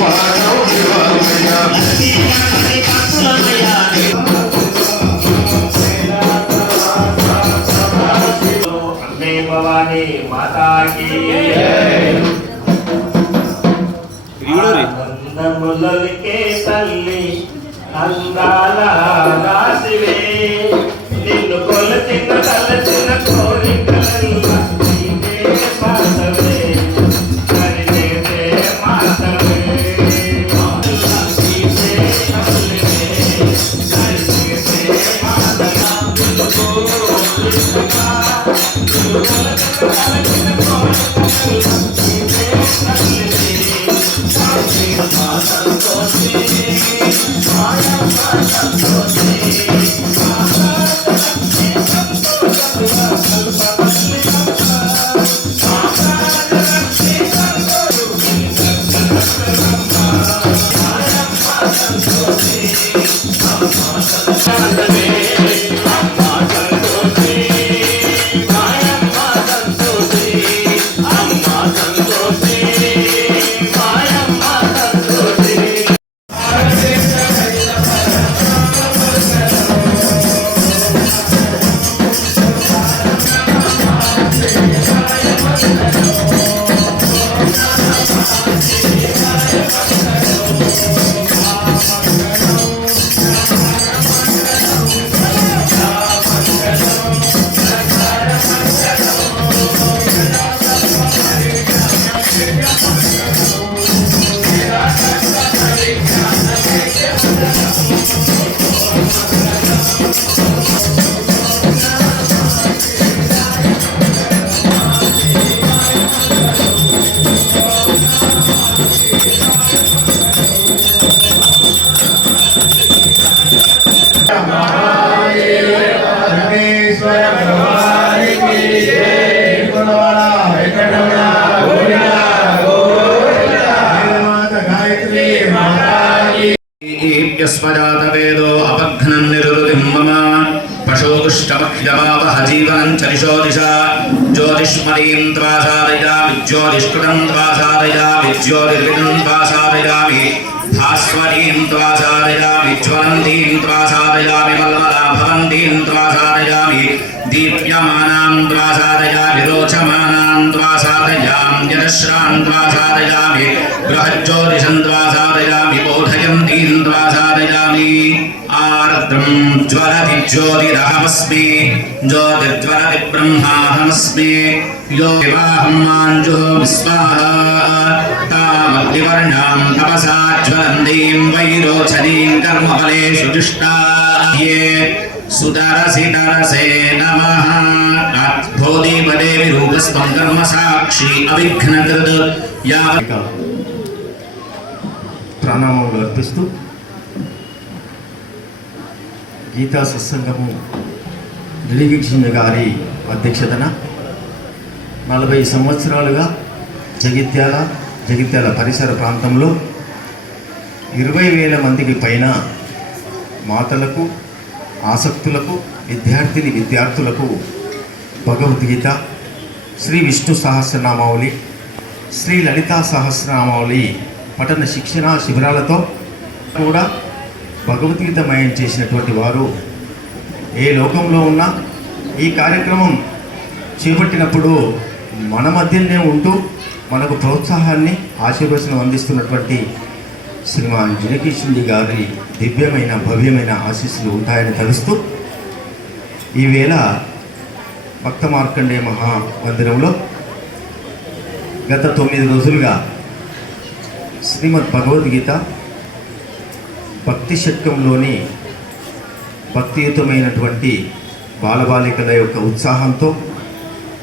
पाठो జ్యోతిష్మరీం త్వా సాధయామి జ్యోతిష్కృతం త్వా సాధయామి జ్యోతిర్విదం త్వా సాధయామి భాస్వరీం త్వా సాధయామి జ్వలంతీం త్వా సాధయామి మల్మలా दीं त्वा साधयामि दीप्यमानां त्वा साधयामि रोचमानां त्वा साधयामि जनश्रान् त्वा साधयामि त्वा साधयामि बोधयन्तीं त्वा साधयामि आर्द्रं ज्वलति ज्योतिरहमस्मि ब्रह्माहमस्मि। यो विवाहं तपसा ज्वलन्दीं वैरोचनीं कर्मफलेषु जुष्टा। सुदरसि तरसे नमः भोदीपदेवि रूपस्त्वं कर्मसाक्षी अविघ्नकृत् या ప్రణామములు అర్పిస్తూ గీతా సత్సంగము గిరిగిక్షిణ గారి అధ్యక్షతన నలభై సంవత్సరాలుగా జగిత్యాల జగిత్యాల పరిసర ప్రాంతంలో ఇరవై వేల మందికి పైన మాతలకు ఆసక్తులకు విద్యార్థిని విద్యార్థులకు భగవద్గీత శ్రీ విష్ణు సహస్రనామావళి శ్రీ లలితా సహస్రనామావళి పఠన శిక్షణ శిబిరాలతో కూడా భగవద్గీతమయం చేసినటువంటి వారు ఏ లోకంలో ఉన్నా ఈ కార్యక్రమం చేపట్టినప్పుడు మన మధ్యనే ఉంటూ మనకు ప్రోత్సాహాన్ని ఆశీర్వచనం అందిస్తున్నటువంటి శ్రీమాన్ జనకిషన్ గారి దివ్యమైన భవ్యమైన ఆశీస్సులు ఉంటాయని తలుస్తూ ఈవేళ భక్త మార్కండే మహా మందిరంలో గత తొమ్మిది రోజులుగా శ్రీమద్ భగవద్గీత భక్తి శక్తంలోని భక్తియుతమైనటువంటి బాలబాలికల యొక్క ఉత్సాహంతో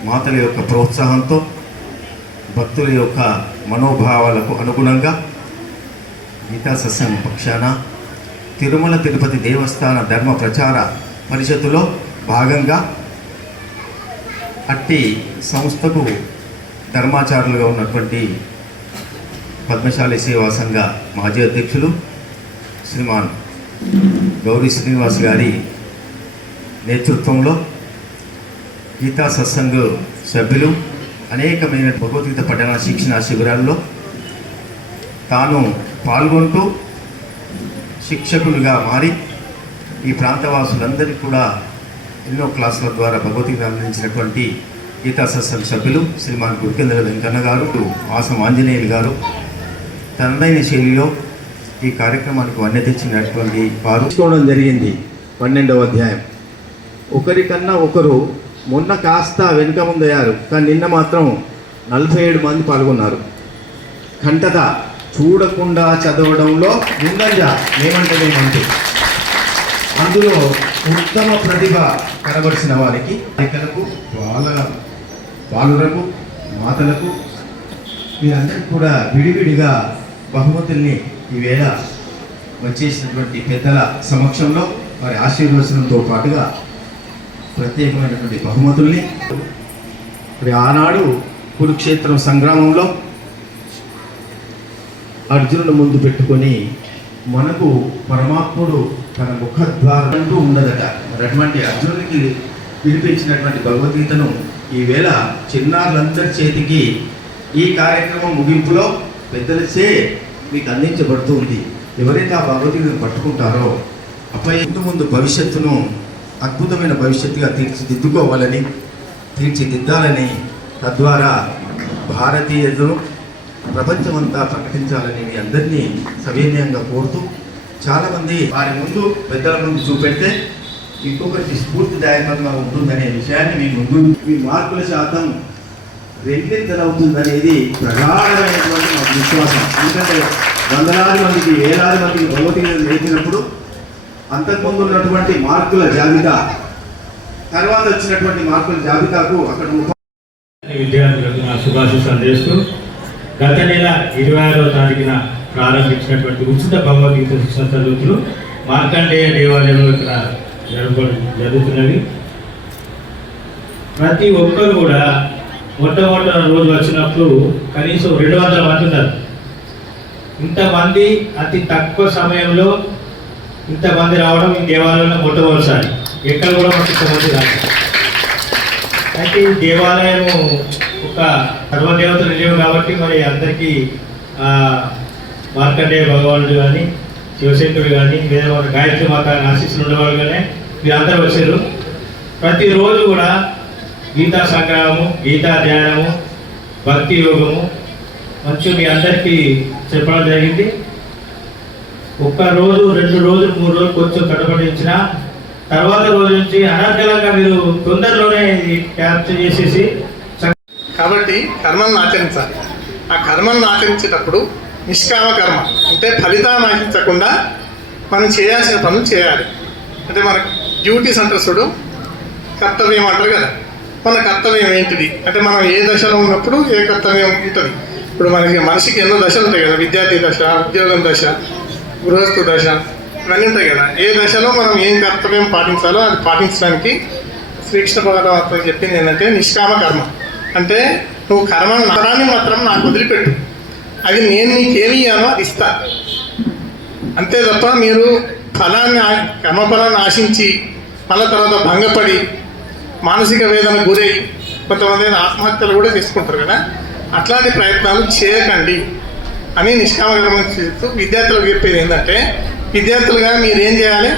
మాతల యొక్క ప్రోత్సాహంతో భక్తుల యొక్క మనోభావాలకు అనుగుణంగా గీతా సత్సంగ పక్షాన తిరుమల తిరుపతి దేవస్థాన ధర్మ ప్రచార పరిషత్తులో భాగంగా అట్టి సంస్థకు ధర్మాచారులుగా ఉన్నటువంటి పద్మశాలి సేవా సంఘ మాజీ అధ్యక్షులు శ్రీమాన్ గౌరీ శ్రీనివాస్ గారి నేతృత్వంలో గీతా సత్సంగ్ సభ్యులు అనేకమైన భగవద్గీత పఠన శిక్షణ శిబిరాల్లో తాను పాల్గొంటూ శిక్షకులుగా మారి ఈ ప్రాంతవాసులందరికీ కూడా ఎన్నో క్లాసుల ద్వారా భగవద్గీత అందించినటువంటి గీతా సత్సంగ సభ్యులు శ్రీమాన్ గురికెంద్ర వెంకన్న గారు ఆసం ఆంజనేయులు గారు తనదైన శైలిలో ఈ కార్యక్రమానికి వన్నె తెచ్చినటువంటి వారు. జరిగింది పన్నెండవ అధ్యాయం. ఒకరికన్నా ఒకరు మొన్న కాస్త వెనుక ముందయ్యారు కానీ నిన్న మాత్రం నలభై ఏడు మంది పాల్గొన్నారు. కంటద చూడకుండా చదవడంలో ముందంజ ఏమంటే ఏమంటే అందులో ఉత్తమ ప్రతిభ కనబరిచిన వారికి పైకలకు వాళ్ళ బాలులకు మాతలకు వీరందరికీ కూడా విడివిడిగా బహుమతుల్ని ఈవేళ వచ్చేసినటువంటి పెద్దల సమక్షంలో వారి ఆశీర్వచనంతో పాటుగా ప్రత్యేకమైనటువంటి బహుమతుల్ని మరి ఆనాడు కురుక్షేత్రం సంగ్రామంలో అర్జునుడు ముందు పెట్టుకొని మనకు పరమాత్ముడు తన ముఖద్వారం అంటూ ఉండదట మరి అటువంటి అర్జునుడికి పిలిపించినటువంటి భగవద్గీతను ఈవేళ చిన్నారులందరి చేతికి ఈ కార్యక్రమం ముగింపులో పెద్దలచే మీకు అందించబడుతుంది ఎవరైతే ఆ భగవద్గీతను పట్టుకుంటారో అప్పై ముందు ముందు భవిష్యత్తును అద్భుతమైన భవిష్యత్తుగా తీర్చిదిద్దుకోవాలని తీర్చిదిద్దాలని తద్వారా భారతీయులు ప్రపంచమంతా ప్రకటించాలని మీ అందరినీ సవినయంగా కోరుతూ చాలామంది వారి ముందు పెద్దల ముందు చూపెడితే ఇంకొకరికి స్ఫూర్తిదాయకంగా ఉంటుందనే విషయాన్ని మీ ముందు మీ మార్కుల శాతం రెండింతలవుతుందనేది ప్రగాఢమైనటువంటి మాకు విశ్వాసం. ఎందుకంటే వందలాది మందికి వేలాది మందికి భగవద్గీత లేచినప్పుడు అంతకుముందు ఉన్నటువంటి మార్కుల జాబితా తర్వాత వచ్చినటువంటి మార్కుల జాబితాకు అక్కడ విద్యార్థులకు నా శుభాశీస్సులు గత నెల ఇరవై ఆరవ తారీఖున ప్రారంభించినటువంటి ఉచిత భగవద్గీత శిక్షణ తరగతులు మార్కండేయ దేవాలయంలో ఇక్కడ జరగడం జరుగుతున్నవి. ప్రతి ఒక్కరు కూడా మొట్టమొదటి రోజు వచ్చినప్పుడు కనీసం రెండు వందల మంది ఉన్నారు. ఇంతమంది అతి తక్కువ సమయంలో ఇంతమంది రావడం ఈ దేవాలయంలో మొట్టమొదటిసారి. ఎక్కడ కూడా మనకి ఇంతమంది రాదు అయితే ఈ దేవాలయము ఒక సర్వదేవత నిలయం కాబట్టి మరి అందరికీ మార్కండేయ భగవానుడు కానీ శివశంకరుడు కానీ లేదా మన గాయత్రి మాత ఆశీస్సులు ఉండేవాళ్ళు కానీ అందరు వచ్చారు. ప్రతిరోజు కూడా గీతా సంగ్రహము గీతా ధ్యానము భక్తి యోగము మంచిగా మీ అందరికీ చెప్పడం జరిగింది. ఒక్క రోజు రెండు రోజులు మూడు రోజులు కొంచెం కట్టుబడించిన తర్వాత రోజు నుంచి అనర్గలంగా మీరు తొందరలోనే ఇది క్యాప్చర్ చేసేసి కాబట్టి కర్మలను ఆచరించాలి. ఆ కర్మలను ఆచరించేటప్పుడు నిష్కామ కర్మ అంటే ఫలితాన్ని ఆశించకుండా మనం చేయాల్సిన పనులు చేయాలి. అంటే మన డ్యూటీస్ అంటారు చూడు కర్తవ్యం అంటారు కదా. మన కర్తవ్యం ఏంటిది? అంటే మనం ఏ దశలో ఉన్నప్పుడు ఏ కర్తవ్యం ఉంటుంది? ఇప్పుడు మనకి మనిషికి ఎన్నో దశలు ఉంటాయి కదా. విద్యార్థి దశ ఉద్యోగం దశ గృహస్థు దశ ఇవన్నీ ఉంటాయి కదా. ఏ దశలో మనం ఏం కర్తవ్యం పాటించాలో అది పాటించడానికి శ్రీకృష్ణ భగవద్గీత చెప్పింది ఏంటంటే నిష్కామ కర్మ. అంటే నువ్వు కర్మ నరాన్ని మాత్రం నాకు వదిలిపెట్టు. అది నేను నీకేమి ఇయ్యానో అది ఇస్తా. అంతే తప్ప మీరు ఫలాన్ని కర్మఫలాన్ని ఆశించి మళ్ళీ తర్వాత భంగపడి మానసిక వేదన గురై కొంతమంది ఆత్మహత్యలు కూడా చేసుకుంటారు కదా? అట్లాంటి ప్రయత్నాలు చేయకండి అని నిష్కామకరమైన చెప్తూ విద్యార్థులకు చెప్పేది ఏంటంటే విద్యార్థులుగా మీరు ఏం చేయాలి?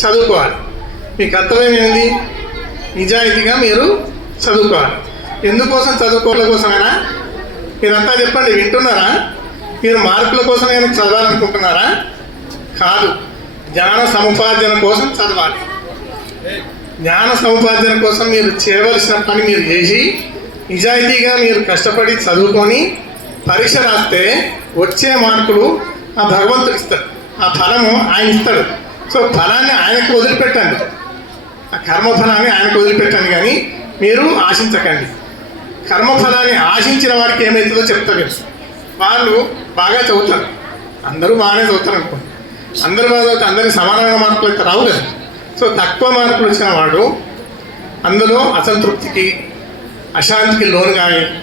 చదువుకోవాలి. మీ కర్తవ్యం ఏంది? నిజాయితీగా మీరు చదువుకోవాలి. ఎందుకోసం చదువుకోవడం కోసమేనా మీరంతా చెప్పండి వింటున్నారా? మీరు మార్కుల కోసమైనా చదవాలనుకుంటున్నారా? కాదు జ్ఞాన సముపార్జన కోసం చదవాలి. జ్ఞాన సముపార్జన కోసం మీరు చేయవలసిన పని మీరు చేసి నిజాయితీగా మీరు కష్టపడి చదువుకొని పరీక్ష రాస్తే వచ్చే మార్కులు ఆ భగవంతుడు ఇస్తాడు. ఆ ఫలము ఆయన ఇస్తాడు. సో ఫలాన్ని ఆయనకు వదిలిపెట్టండి. ఆ కర్మఫలాన్ని ఆయనకు వదిలిపెట్టండి కానీ మీరు ఆశించకండి. కర్మఫలాన్ని ఆశించిన వారికి ఏమవుతుందో చెప్తా తెలుసు. వాళ్ళు బాగా చదువుతారు. అందరూ బాగానే చదువుతారు అనుకోండి. అందరు బాగా చదివితే అందరికి సమానమైన మార్కులు అయితే రావు కదా. సో తక్కువ మార్కులు వచ్చిన వాడు అందులో అసంతృప్తికి అశాంతికి లోను కానీ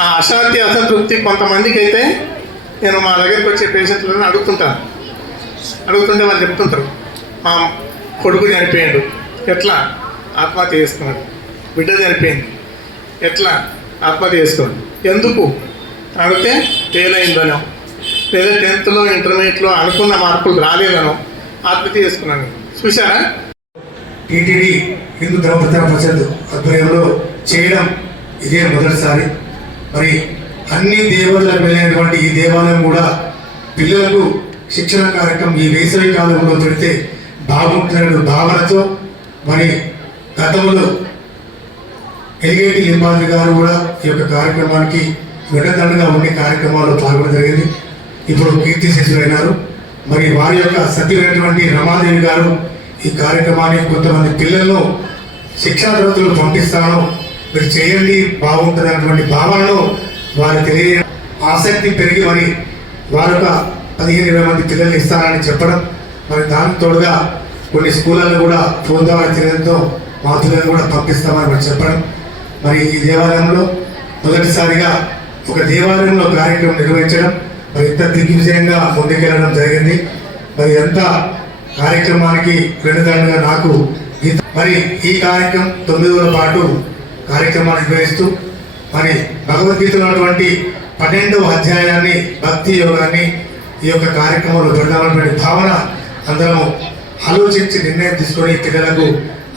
ఆ అశాంతి అసంతృప్తి కొంతమందికి అయితే నేను మా దగ్గరికి వచ్చే పేషెంట్లను అడుగుతుంటాను. అడుగుతుంటే వాళ్ళు చెప్తుంటారు మా కొడుకు చనిపోయాడు. ఎట్లా? ఆత్మహత్య చేసుకున్నాడు బిడ్డ చనిపోయింది. ఎట్లా? ఆత్మహత్య చేసుకోండి. ఎందుకు? అడిగితే ఫెయిల్ అయిందనో లేదా టెన్త్లో ఇంటర్మీడియట్లో అనుకున్న మార్కులు రాలేదనో ఆత్మహత్య చేసుకున్నాను. చూసారా టీటీడీ హిందూ ధర్మ ప్రచార పరిషత్ ఆధ్వర్యంలో చేయడం ఇదే మొదటిసారి. మరి అన్ని దేవతలకు వెళ్ళినటువంటి ఈ దేవాలయం కూడా పిల్లలకు శిక్షణ కార్యక్రమం ఈ వేసవి కాలంలో పెడితే బాగుంటుందనే భావనతో మరి గతంలో ఎలిగేటి లింబాద్రి గారు కూడా ఈ యొక్క కార్యక్రమానికి వెనదండగా ఉండే కార్యక్రమాల్లో పాల్గొనడం జరిగింది. ఇప్పుడు కీర్తి శిశులైనారు మరి వారి యొక్క సత్యమైనటువంటి రమాదేవి గారు ఈ కార్యక్రమానికి కొంతమంది పిల్లలను శిక్షా తరగతులు పంపిస్తాను మీరు చేయండి బాగుంటుంది అన్నటువంటి భావనలో వారు తెలియ ఆసక్తి పెరిగి మరి వారు ఒక పదిహేను ఇరవై మంది పిల్లలు ఇస్తారని చెప్పడం మరి దానికి తోడుగా కొన్ని స్కూళ్ళల్లో కూడా ఫోన్ ద్వారా తెలియడంతో మా కూడా పంపిస్తామని మరి చెప్పడం మరి ఈ దేవాలయంలో మొదటిసారిగా ఒక దేవాలయంలో కార్యక్రమం నిర్వహించడం మరి ఇంత దిగ్విజయంగా ముందుకెళ్ళడం జరిగింది. మరి ఎంత కార్యక్రమానికి వెనుదండగా నాకు మరి ఈ కార్యక్రమం తొమ్మిది రోజుల పాటు కార్యక్రమాన్ని నిర్వహిస్తూ మరి భగవద్గీతలో ఉన్నటువంటి పన్నెండవ అధ్యాయాన్ని భక్తి యోగాన్ని ఈ యొక్క కార్యక్రమంలో పెడదామన్నటువంటి భావన అందరం ఆలోచించి నిర్ణయం తీసుకొని పిల్లలకు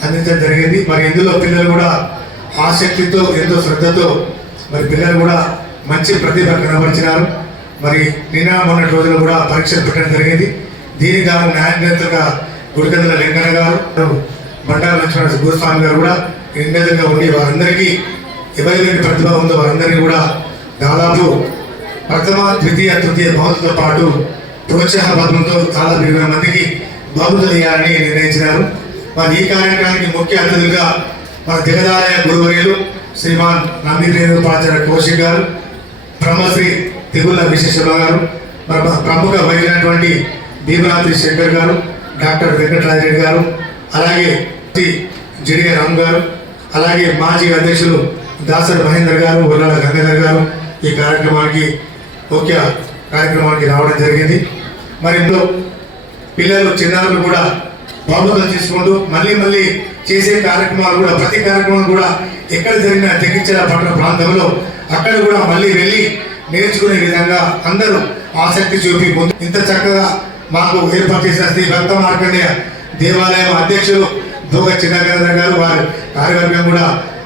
అందించడం జరిగింది. మరి ఇందులో పిల్లలు కూడా ఆసక్తితో ఎంతో శ్రద్ధతో మరి పిల్లలు కూడా మంచి ప్రతిభ కనబరిచినారు. మరి నిన్న మొన్నటి రోజులు కూడా పరీక్షలు పెట్టడం జరిగింది. దీనికి గాను న్యాయనేతగా గుడికందుల లింగన గారు బండారు లక్ష్మణ గురుస్వామి గారు కూడా నిర్ణేతగా ఉండి వారందరికీ ఎవరికైతే ప్రతిభ ఉందో వారందరికీ కూడా దాదాపు ప్రథమ ద్వితీయ తృతీయ బహుమతులతో పాటు ప్రోత్సాహ పత్రంతో చాలా ఇరవై మందికి బహుమతులు ఇవ్వాలని నిర్ణయించినారు. మరి ఈ కార్యక్రమానికి ముఖ్య అతిథులుగా మన జగదాలయ గురువర్యులు శ్రీమాన్ నందిరేంద్రపాచార్య కౌశిక్ గారు బ్రహ్మశ్రీ తిగుల విశ్వేశ్వర గారు ప్ర- ప్రముఖ వైనటువంటి భీమరాత్రి శంకర్ గారు డాక్టర్ వెంకటరాజరెడ్డి గారు అలాగే శ్రీ రామ్ గారు అలాగే మాజీ అధ్యక్షులు దాసరి మహేందర్ గారు ఉల్లాల గంగాధర్ గారు ఈ కార్యక్రమానికి ముఖ్య కార్యక్రమానికి రావడం జరిగింది. మరి ఇందులో పిల్లలు చిన్నారులు కూడా బాధ్యతలు తీసుకుంటూ మళ్ళీ మళ్ళీ చేసే కార్యక్రమాలు కూడా ప్రతి కార్యక్రమం కూడా ఎక్కడ జరిగిన తెగించిన పట్టణ ప్రాంతంలో అక్కడ కూడా మళ్ళీ వెళ్ళి నేర్చుకునే విధంగా అందరూ ఆసక్తి చూపి ఇంత చక్కగా మాకు ఏర్పాటు చేసిన శ్రీ భక్త మార్కండేయ దేవాలయం అధ్యక్షులు దోగ చిన్నగంధర్ గారు వారి కార్యవర్గం కూడా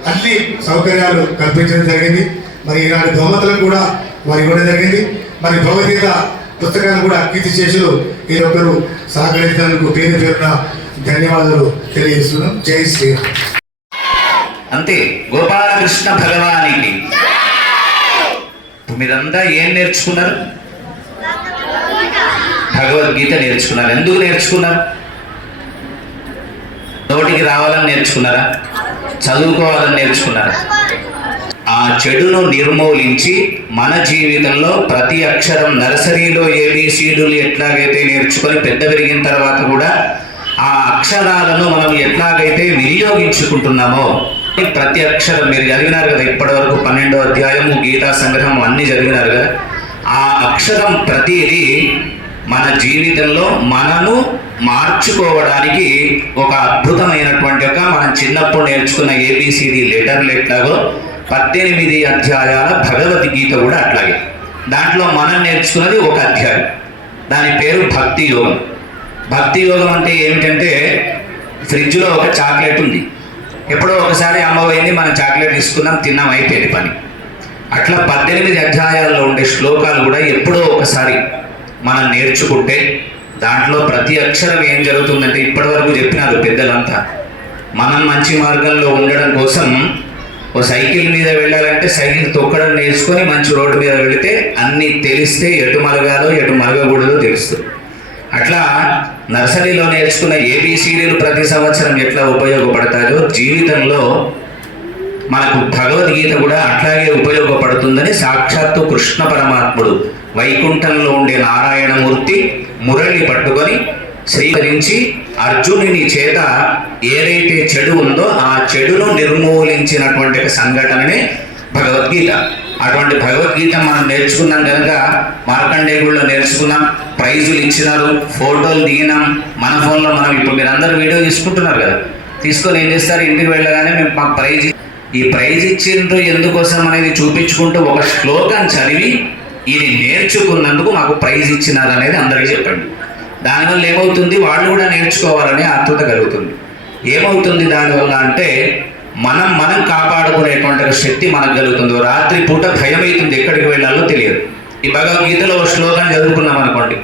అన్ని సౌకర్యాలు కల్పించడం జరిగింది. మరి ఈనాటి బహుమతులకు కూడా వారు ఇవ్వడం జరిగింది. మరి భగవద్గీత పుస్తకాలు కూడా కీర్తి చేసులు ఈ ఒక్కరు సహకరించినందుకు పేరు పేరున ధన్యవాదాలు తెలియజేస్తున్నాం. జై శ్రీరామ్. అంతే గోపాలకృష్ణ భగవానికి. మీరంతా ఏం నేర్చుకున్నారు? భగవద్గీత నేర్చుకున్నారు. ఎందుకు నేర్చుకున్నారు? నోటికి రావాలని నేర్చుకున్నారా? చదువుకోవాలని నేర్చుకున్నారా? ఆ చెడును నిర్మూలించి మన జీవితంలో ప్రతి అక్షరం నర్సరీలో ఏబీసీడులు ఎట్లాగైతే నేర్చుకొని పెద్ద పెరిగిన తర్వాత కూడా ఆ అక్షరాలను మనం ఎట్లాగైతే వినియోగించుకుంటున్నామో ప్రతి అక్షరం మీరు చదివినారు కదా ఇప్పటి వరకు పన్నెండో అధ్యాయము గీతా సంగ్రహం అన్ని చదివినారు కదా ఆ అక్షరం ప్రతిదీ మన జీవితంలో మనను మార్చుకోవడానికి ఒక అద్భుతమైనటువంటి ఒక మనం చిన్నప్పుడు నేర్చుకున్న ఏబిసిడి లెటర్లు ఎట్లాగో పద్దెనిమిది అధ్యాయాల భగవద్గీత కూడా అట్లాగే. దాంట్లో మనం నేర్చుకున్నది ఒక అధ్యాయం. దాని పేరు భక్తి యోగం భక్తి యోగం అంటే ఏమిటంటే ఫ్రిడ్జ్లో ఒక చాక్లెట్ ఉంది. ఎప్పుడో ఒకసారి అమ్మవైంది మనం చాక్లెట్ తీసుకున్నాం తిన్నాం అయిపోయింది పని. అట్లా పద్దెనిమిది అధ్యాయాల్లో ఉండే శ్లోకాలు కూడా ఎప్పుడో ఒకసారి మనం నేర్చుకుంటే దాంట్లో ప్రతి అక్షరం ఏం జరుగుతుందంటే ఇప్పటివరకు చెప్పినారు పెద్దలంతా. మనం మంచి మార్గంలో ఉండడం కోసం ఓ సైకిల్ మీద వెళ్ళాలంటే సైకిల్ తొక్కడం నేర్చుకొని మంచి రోడ్డు మీద వెళితే అన్నీ తెలిస్తే ఎటు మలగాలో ఎటు మలగకూడదో తెలుస్తుంది. అట్లా నర్సరీలో నేర్చుకున్న ఏబిసిడీలు ప్రతి సంవత్సరం ఎట్లా ఉపయోగపడతాయో జీవితంలో మనకు భగవద్గీత కూడా అట్లాగే ఉపయోగపడుతుందని సాక్షాత్తు కృష్ణ పరమాత్ముడు వైకుంఠంలో ఉండే నారాయణమూర్తి మురళి పట్టుకొని స్వీకరించి అర్జునుని చేత ఏదైతే చెడు ఉందో ఆ చెడును నిర్మూలించినటువంటి ఒక సంఘటననే భగవద్గీత. అటువంటి భగవద్గీత మనం నేర్చుకున్నాం కనుక మార్కండేయుల్లో నేర్చుకున్నాం ప్రైజులు ఇచ్చినారు ఫోటోలు దిగినాం. మన ఫోన్లో మనం ఇప్పుడు మీరు అందరూ వీడియో తీసుకుంటున్నారు కదా. తీసుకొని ఏం చేస్తారు? ఇంటికి వెళ్ళగానే మేము మాకు ప్రైజ్ ఈ ప్రైజ్ ఇచ్చిండ్రు ఎందుకోసం అనేది చూపించుకుంటూ ఒక శ్లోకం చదివి ఇది నేర్చుకున్నందుకు మాకు ప్రైజ్ ఇచ్చినారు అనేది అందరికీ చెప్పండి. దానివల్ల ఏమవుతుంది? వాళ్ళు కూడా నేర్చుకోవాలనే ఆతృత కలుగుతుంది. ఏమవుతుంది దానివల్ల అంటే మనం మనం కాపాడుకునేటువంటి శక్తి మనకు కలుగుతుందో రాత్రి పూట భయం అవుతుంది ఎక్కడికి వెళ్ళాలో తెలియదు. ఈ భగవద్గీతలో ఒక శ్లోకం చదువుకున్నాం అనుకోండి.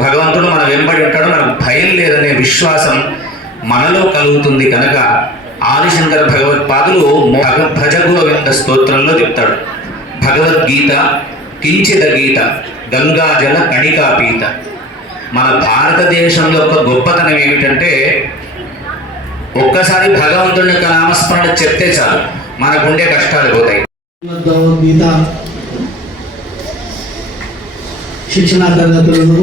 భగవంతుడు మన వెంబడి ఉంటాడు మనకు భయం లేదనే విశ్వాసం మనలో కలుగుతుంది కనుక ఆదిశంకర భగవత్పాదులు భగ- భజ గోవింద స్తోత్రంలో చెప్తాడు. భగవద్గీత కించిత గీత గంగాజల కణికాపీత. మన భారతదేశం యొక్క గొప్పతనం ఏమిటంటే ఒక్కసారి భగవంతుడి యొక్క నామస్మరణ చెప్తే చాలు. మనకుండే కష్టాలు పోతాయి. భగవద్గీత శిక్షణా తరగతులను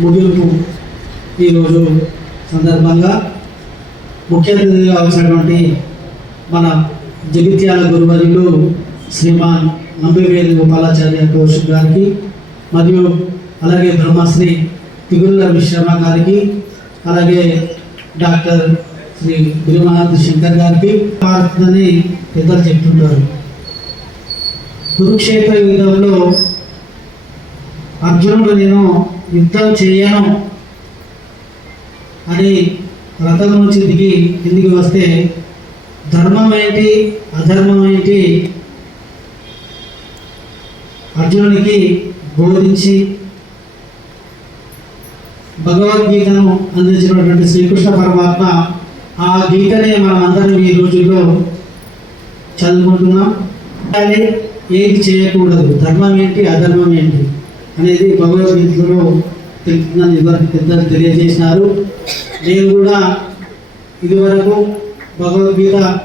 ముగింపు ఈరోజు సందర్భంగా ముఖ్య అతిథిగా వచ్చినటువంటి మన జగిత్యాల గురువర్యులు శ్రీమాన్ నంబివేలి గోపాలాచార్య కౌశిక్ గారికి మరియు అలాగే బ్రహ్మశ్రీ తిగుళ్ళ మిశ్రమ గారికి అలాగే డాక్టర్ శ్రీ గురునాథ్ శంకర్ గారికి మారుతుందని పెద్దలు చెప్తుంటారు. కురుక్షేత్ర యుద్ధంలో అర్జునుడు నేను యుద్ధం చేయను అని రథం నుంచి దిగి కిందికి వస్తే ధర్మం ఏంటి అధర్మం ఏంటి? అర్జునునికి బోధించి భగవద్గీతను అందించినటువంటి శ్రీకృష్ణ పరమాత్మ ఆ గీతనే మనం అందరం ఈ రోజుల్లో చదువుకుంటున్నాం. కానీ ఏది చేయకూడదు. ధర్మం ఏంటి? అధర్మం ఏంటి? అనేది భగవద్గీతలో తెలుపుతుందని ఇదివరకు పెద్దలు తెలియజేసినారు. నేను కూడా ఇదివరకు భగవద్గీత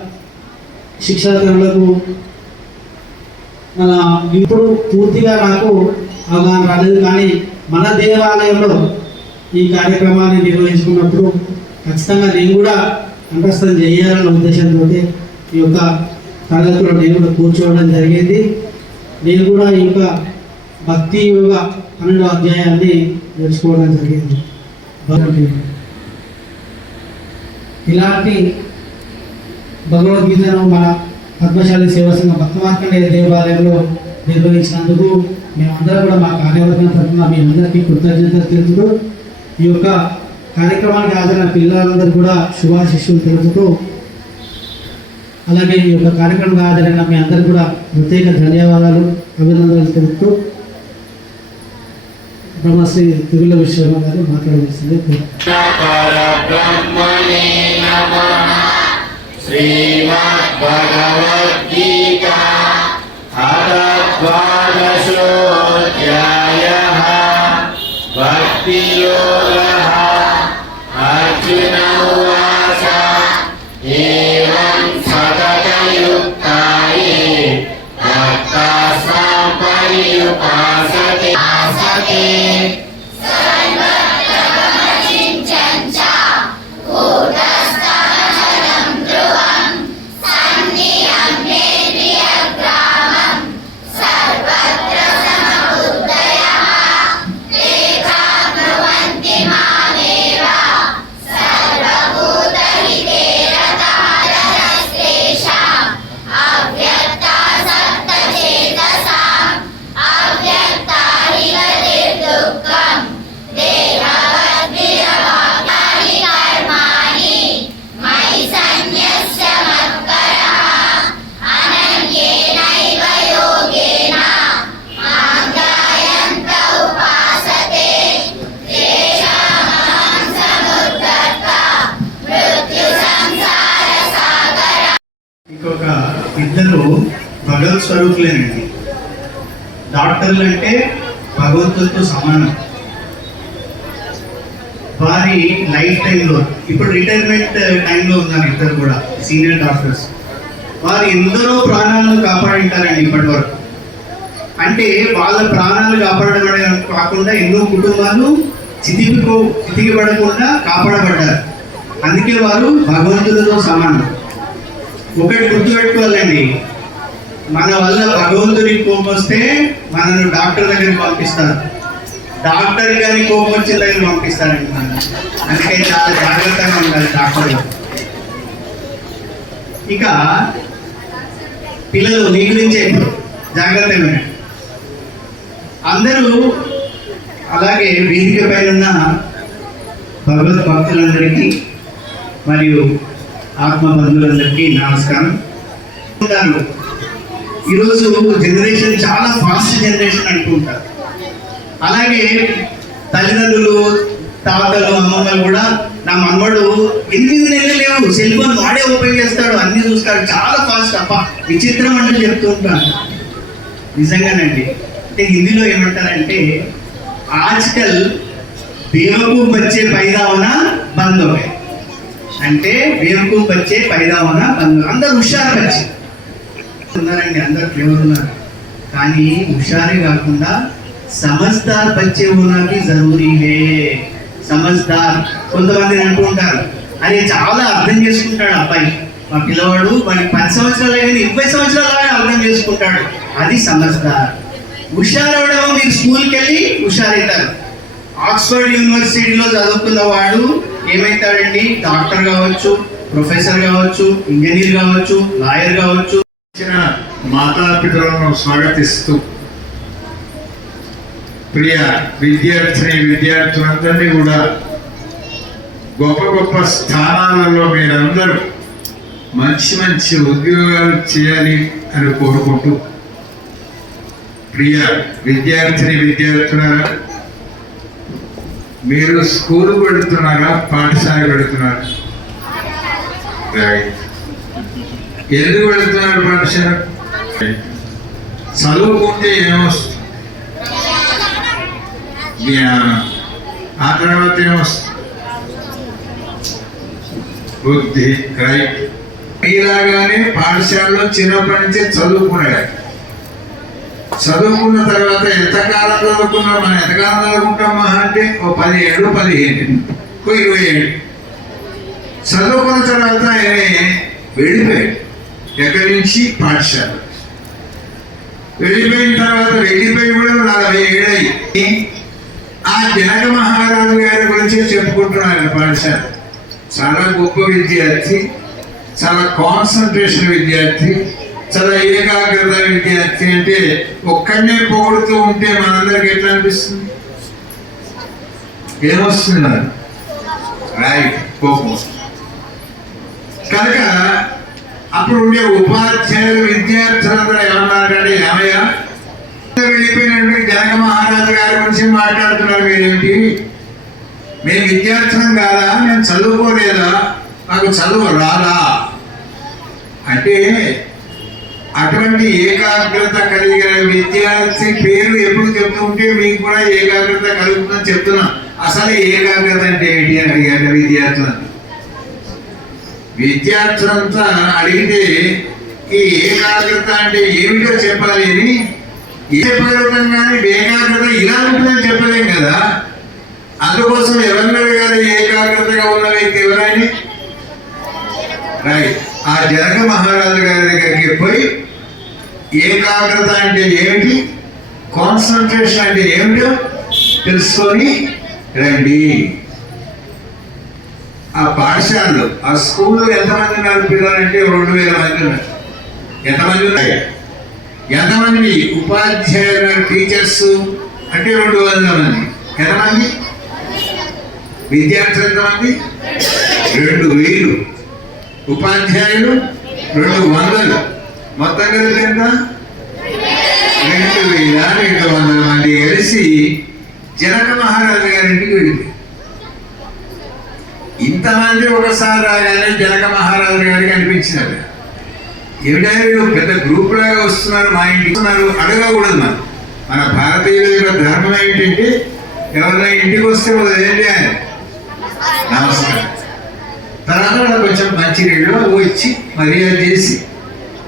శిక్షాకరులకు మన ఇప్పుడు పూర్తిగా నాకు అవగాహన రాలేదు. కానీ మన దేవాలయంలో ఈ కార్యక్రమాన్ని నిర్వహించుకున్నప్పుడు ఖచ్చితంగా నేను కూడా అంతస్థం చేయాలన్న ఉద్దేశంతో ఈ యొక్క తరగతిలో నేను కూడా కూర్చోవడం జరిగింది నేను కూడా ఈ యొక్క భక్తి యోగ పన్నెండో అధ్యాయాన్ని నేర్చుకోవడం జరిగింది భగవద్గీత. ఇలాంటి భగవద్గీతను మన పద్మశాలి సేవా సంఘ భక్తమార్కండేయ దేవాలయంలో నిర్వహించినందుకు మేమందరం కూడా మా కార్యవర్గం తరఫున మీ అందరికీ కృతజ్ఞతలు తెలుపుతూ ఈ యొక్క కార్యక్రమానికి హాజరైన పిల్లలందరూ కూడా శుభాశిష్యులు తెలుపుతూ అలాగే ఈ యొక్క కార్యక్రమంగా హాజరైన మీ అందరూ కూడా ప్రత్యేక ధన్యవాదాలు అభినందనలు తెలుపుతూ బ్రహ్మశ్రీ తిరుగుల విశ్వనాథ గారు మాట్లాడవలసింది. పరబ్రహ్మణే నమః. అథ ద్వాదశోऽధ్యాయः భక్తియోగः అర్జున ఉవాచ ఏవం సతతయుక్తాయే భక్తాస్మాం పర్యుపాసతే సమానం. వారి లైఫ్ టైంలో ఇప్పుడు రిటైర్మెంట్ టైంలో ఉన్నారు ఇద్దరు కూడా సీనియర్ డాక్టర్స్. వారు ఎందరో ప్రాణాలను కాపాడింటారండి ఇప్పటి వరకు. అంటే వాళ్ళ ప్రాణాలు కాపాడబడే కాకుండా ఎన్నో కుటుంబాలు చితికిపో చితికిపడకుండా కాపాడబడ్డారు. అందుకే వారు భగవంతుడితో సమానం. ఒకటి గుర్తుపెట్టుకోవాలండి. మన వల్ల భగవంతుడికి కోపం వస్తే మనను డాక్టర్ దగ్గరికి పంపిస్తారు. డాక్టర్ గారి కోపం వచ్చిన దగ్గర పంపిస్తారండి అందుకే చాలా జాగ్రత్తగా ఉండాలి డాక్టర్ ఇక పిల్లలు మీ గురించే జాగ్రత్తగా అందరూ అలాగే వేదిక పైన ఉన్న భగవద్ భక్తులందరికీ మరియు ఆత్మ బంధువులందరికీ నమస్కారం. ఉంటారు ఈరోజు జనరేషన్ చాలా ఫాస్ట్ జనరేషన్ అనుకుంటారు అలాగే తల్లిదండ్రులు తాతలు అమ్మమ్మలు కూడా నా మనవాడు ఎనిమిది నెలలు లేవు సెల్ ఫోన్ వాడే ఓపెన్ చేస్తాడు అన్ని చూస్తాడు. చాలా ఫాస్ట్ అప్ప విచిత్రం అంటే చెప్తూ ఉంటాను. నిజంగానండి. అంటే హిందీలో ఏమంటారంటే ఆజ్కల్ దేవకు వచ్చే పైదావన బంద్ అంటే దేవకు వచ్చే పైదావన బంద్ అందరు హుషారు వచ్చి. ఉన్నారండి అందరు ప్రేమ ఉన్నారు. కానీ హుషారే కాకుండా సమజ్దార్ బచ్చే హోనాకి జరూరీలే సమజ్దార్ కొంతమంది అనుకుంటారు అని చాలా అర్థం చేసుకుంటాడు అబ్బాయి. మా పిల్లవాడు వాడికి పది సంవత్సరాలు కానీ ఇరవై సంవత్సరాలు అర్థం చేసుకుంటాడు. అది సమజ్దార్ హుషారవడం మీరు స్కూల్కి వెళ్ళి హుషారవుతారు ఆక్స్ఫర్డ్ యూనివర్సిటీలో చదువుకున్న వాడు ఏమవుతాడండి డాక్టర్ కావచ్చు ప్రొఫెసర్ కావచ్చు ఇంజనీర్ కావచ్చు లాయర్ కావచ్చు. ఇచ్చిన మాతాపితరులను స్వాగతిస్తూ ప్రియ విద్యార్థిని విద్యార్థులందరినీ కూడా గొప్ప గొప్ప స్థానాలలో మీరందరూ మంచి మంచి ఉద్యోగాలు చేయాలి అని కోరుకుంటూ ప్రియ విద్యార్థిని విద్యార్థులారా మీరు స్కూల్ పెడుతున్నారా పాఠశాల పెడుతున్నారా? ఎందుకు పెడుతున్నారు పాఠశాల? చదువుకుంటే ఏమొస్తుంది? ఆ తర్వాత ఏమొస్తుంది బుద్ధి రైట్ ఇలాగానే పాఠశాలలో చిన్నప్పటి నుంచే చదువుకునేవారు చదువుకున్న తర్వాత ఎంతకాలం చదువుకున్నాం మనం ఎంతకాలం చదువుకుంటాం మహా అంటే ఓ పదిహేడు పదిహేను ఓ ఇరవై ఏడు. చదువుకున్న తర్వాత ఆయన వెళ్ళిపోయాడు. ఎక్కడి నుంచి? పాఠశాల. వెళ్ళిపోయిన తర్వాత వెళ్ళిపోయి కూడా నలభై ఏడై ఆ జనక మహారాజు గారి గురించి చెప్పుకుంటున్నారు పాఠశాల. చాలా గొప్ప విద్యార్థి చాలా కాన్సన్ట్రేషన్ విద్యార్థి చాలా ఏకాగ్రత విద్యార్థి అంటే ఒక్కడనే పొగుడుతూ ఉంటే మనందరికి ఎట్లా అనిపిస్తుంది? ఏమొస్తుంది? మరి రైట్ కోపం కనుక అప్పుడు ఉండే ఉపాధ్యాయులు విద్యార్థులందరూ ఏమన్నారంటే ఏమయ్యా వెళ్ళిపోయినటువంటి జనక మహారాజు గారి గురించి మాట్లాడుతున్నారు మీరేంటి మేము విద్యార్థులం కాదా? మేము చదువుకోలేదా? మాకు చదువు రాదా? అంటే అటువంటి ఏకాగ్రత కలిగిన విద్యార్థి పేరు ఎప్పుడు చెప్తూ ఉంటే మీకు కూడా ఏకాగ్రత కలుగుతుందని చెప్తున్నా. అసలు ఏకాగ్రత అంటే ఏంటి అని అడిగారు విద్యార్థులను విద్యార్థులంతా అడిగితే ఈ ఏకాగ్రత అంటే ఏమిటో చెప్పాలి అని చెప్పగలుగుతాం కానీ ఏకాగ్రత ఇలా ఉంటుందని చెప్పలేం కదా? అందుకోసం ఎవరిని అడగాలి ఏకాగ్రతగా ఉన్న వ్యక్తి ఎవరైనా రైట్. ఆ జనక మహారాజు గారి దగ్గరికి పోయి ఏకాగ్రత అంటే ఏమిటి? కాన్సన్ట్రేషన్ అంటే ఏమిటో తెలుసుకొని రండి. ఆ పాఠశాలలో ఆ స్కూల్లో ఎంతమంది ఉన్నారు పిల్లలంటే రెండు వేల మంది ఉన్నారు. ఎంతమంది ఉన్నాయి ఎంతమంది ఉపాధ్యాయులు టీచర్స్? అంటే రెండు వందల మంది. ఎంతమంది? విద్యార్థులు ఎంతమంది? రెండు వేలు. ఉపాధ్యాయులు రెండు వందలు. మొత్తం కలిపి ఎంత? రెండు వేల రెండు వందల మంది కలిసి జనక మహారాజు గారింటికి వెళ్ళింది. ఇంతమంది ఒకసారి రాగానే జనక మహారాజు గారికి అనిపించినారు ఏమిటైనా వీళ్ళు పెద్ద గ్రూప్ లాగా వస్తున్నారు మా ఇంటికి వస్తున్నారు అడగకూడదు మనం మన భారతీయుల యొక్క ధర్మం ఏంటంటే ఎవరైనా ఇంటికి వస్తే ఏంటి ఆయన నమస్కారం. తర్వాత కొంచెం మంచి నీళ్ళు వచ్చి మర్యాద చేసి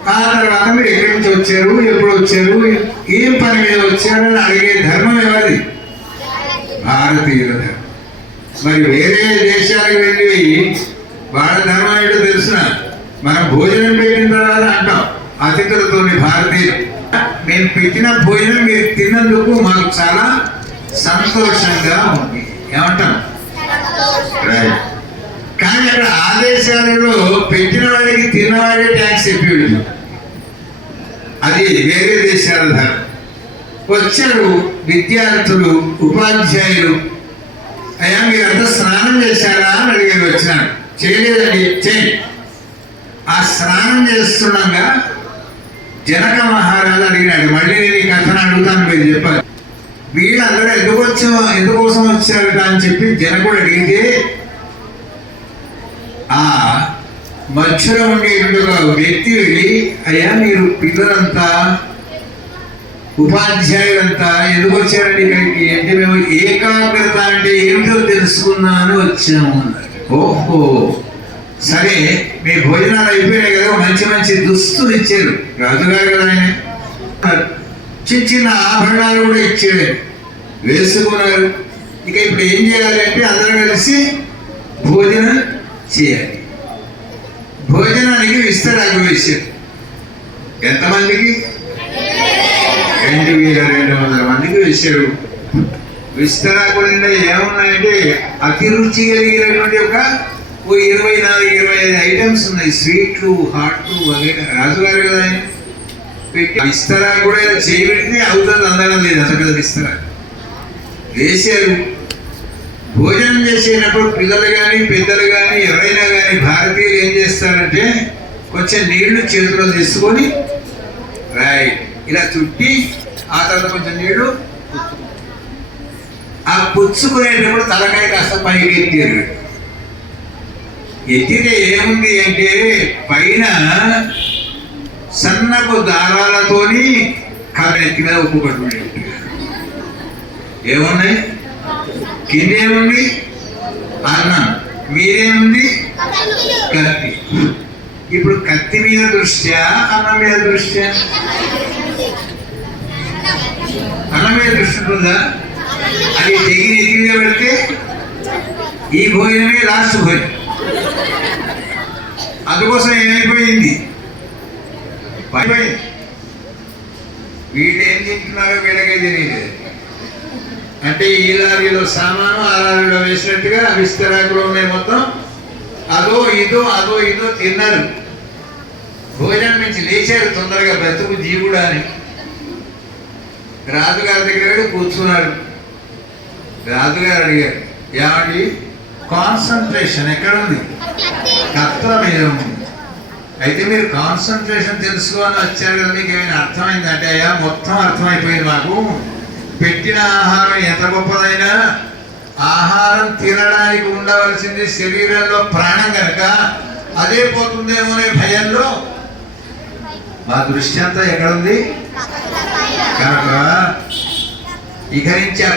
ఆ తర్వాత మీరు ఎక్కడి నుంచి వచ్చారు ఎప్పుడు వచ్చారు ఏం పని మీద వచ్చారు అని అడిగే ధర్మం ఎవరిది? భారతీయుల ధర్మం. మరి వేరే దేశాలకు వెళ్ళి వాళ్ళ ధర్మం ఏంటో తెలిసిన? మనం భోజనం పెట్టిన తర్వాత అంటాం అతిథులతో భారతీయులు. మేము పెట్టిన భోజనం మీరు తిన్నందుకు మాకు చాలా సంతోషంగా ఉంది. ఏమంటాం? రైట్ కానీ అక్కడ ఆదేశాలలో పెట్టిన వాడికి తిన్నవాడే ట్యాక్స్ చెప్పాడు అది వేరే దేశాల ధర్మం వచ్చాడు విద్యార్థులు ఉపాధ్యాయులు. అయ్యా మీరంతా స్నానం చేశారా అని అడిగారు వచ్చినాడు చేయలేదండి చేయండి. ఆ స్నానం చేస్తుండగా జనక మహారాజు అడిగినాడు మళ్ళీ నేను ఈ కథను అడుగుతాను మీరు చెప్పారు వీళ్ళందరూ ఎందుకు వచ్చా ఎందుకోసం వచ్చారట అని చెప్పి జనకుడు అడిగితే ఆ మధ్యలో ఉండేటువంటి ఒక వ్యక్తి వెళ్ళి అయ్యా మీరు పిల్లలంతా ఉపాధ్యాయులంతా ఎందుకు వచ్చారండి ఇక్కడికి? అంటే మేము ఏకాగ్రత అంటే ఏమిటో తెలుసుకున్నాను వచ్చాము అన్నారు ఓహో! సరే మీ భోజనాలు అయిపోయినాయి కదా మంచి మంచి దుస్తులు ఇచ్చారు. రాజుగారు కదా ఆయన. చిన్న చిన్న ఆభరణాలు కూడా ఇచ్చాడు వేసుకున్నారు. ఇక ఇప్పుడు ఏం చేయాలి అంటే అందరూ కలిసి భోజనం చేయాలి. భోజనానికి విస్తరాకు వేశారు. ఎంతమందికి? రెండు వేల రెండు వందల మందికి వేశారు. విస్తరాకు నిండా ఏమున్నాయంటే అతిరుచి కలిగినటువంటి ఒక ఓ ఇరవై నాలుగు ఇరవై ఐదు ఐటమ్స్ ఉన్నాయి. స్వీట్లు హాట్లు వగైరా రాజుగారు కదా ఆయన. పెట్టి ఇస్తారా కూడా చేయబెడితే అవుతుంది అందడం లేదు. అసలు కదా విస్తరా వేశారు. భోజనం చేసేటప్పుడు పిల్లలు కానీ పెద్దలు కానీ ఎవరైనా కానీ భారతీయులు ఏం చేస్తారంటే కొంచెం నీళ్ళు చేతిలో తీసుకొని రైట్ ఇలా చుట్టి ఆ తర్వాత కొంచెం నీళ్ళు ఆ పుచ్చుకునేటప్పుడు తలకాయ కాస్త పైకి ఎత్తారు ఎత్తితే ఏముంది అంటే పైన సన్నపు దారాలతోని కరెక్ట్ మీద ఉప్పు పట్టుకుని ఏమున్నాయి కిందేముంది? అన్నం. మీరేముంది కత్తి. ఇప్పుడు కత్తి మీద దృష్ట్యా అన్నం మీద దృష్ట్యా? అన్నం మీద దృష్టి ఉంటుందా? అది తెగి ఎగిరి పెడితే ఈ భోజనమే లాస్ట్ భోజనం. అందుకోసం ఏమైపోయింది? పైపోయింది వీళ్ళు ఏం తింటున్నారో వీళ్ళకే తెలియదు అంటే ఈ లారీలో సామాను ఆ లారీలో వేసినట్టుగా విస్తరాకులో ఉన్నాయి మొత్తం అదో ఇదో అదో ఇదో తిన్నారు. భోజనం నుంచి లేచారు తొందరగా బ్రతుకు జీవుడా అని. రాజుగారి దగ్గర కూర్చున్నారు. రాజుగారు అడిగారు ఏమండి కాన్సన్ట్రేషన్ ఎక్కడ ఉంది కత్త మీద ఉంది అయితే మీరు కాన్సన్ట్రేషన్ తెలుసుకోవాలని వచ్చారు కదా మీకు ఏమైనా అర్థమైందంటే అయ్యా మొత్తం అర్థమైపోయింది మాకు. పెట్టిన ఆహారం ఎంత గొప్పదైనా ఆహారం తినడానికి ఉండవలసింది శరీరంలో ప్రాణం కనుక అదే పోతుందేమో అనే భయంలో. మా దృష్టి అంతా ఎక్కడ ఉంది కనుక ఇక నుంచి ఆ